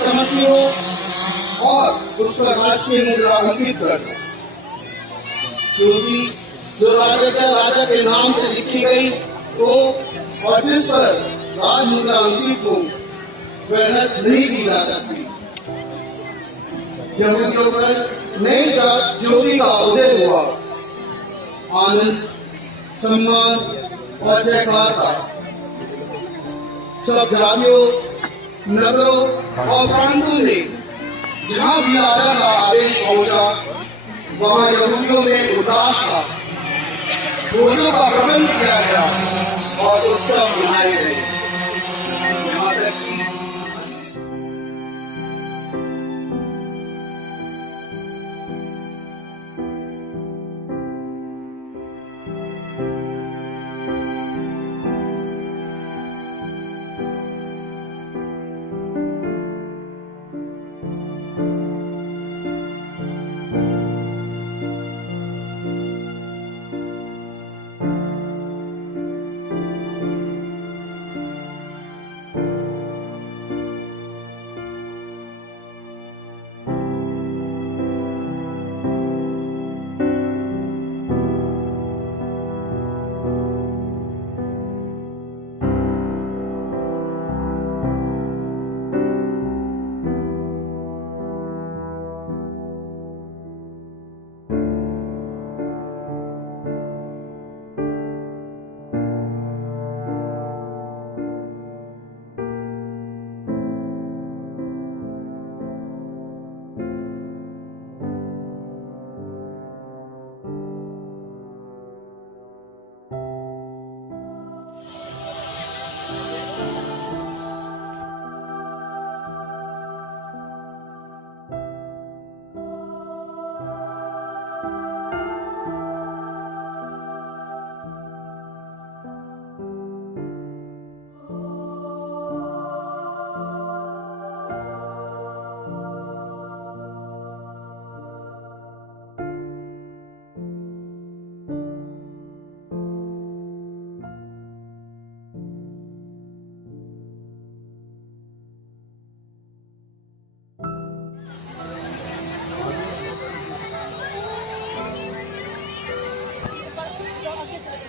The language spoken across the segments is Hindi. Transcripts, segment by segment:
समझती हो और उस पर राजकीय मुद्रा अंकित कर दो, क्योंकि जो राजा के नाम से लिखी गई हो और जिस पर राज मुद्रा अंकित हो वह रद्द नहीं की जा सकती। यहूदियों पर नई जात ज्योति का उदय हुआ। आनंद, सम्मान और जयकार का सब जातियों, नगरों और प्रांतों में जहां भी राजा का आदेश पहुंचा वहां यहूदियों में उदास था। भोजों का प्रबंध किया गया और उत्सव मनाए गए। यहाँ तक कि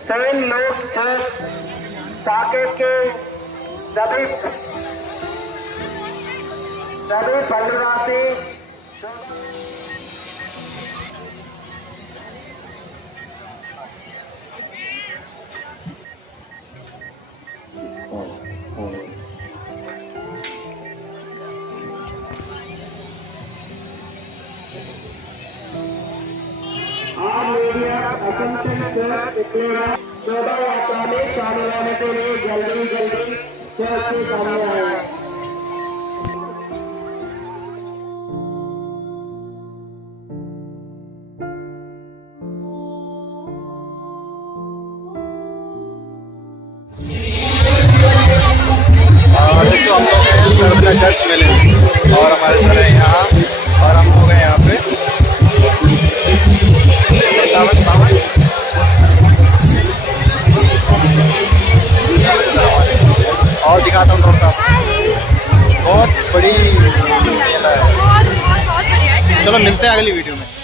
सेन लोक चर्च साकेत के सभी फंडराशि शोभा यात्रा में शामिल होने के लिए जल्दी चर्च के सामने आए। तो हम लोग हैं सर अपना चर्च में ले और हमारे सर है यहाँ और हम लोग हैं यहाँ पे और दिखाता हूँ थोड़ा बहुत बड़ी मेला है। चलो मिलते हैं अगली वीडियो में।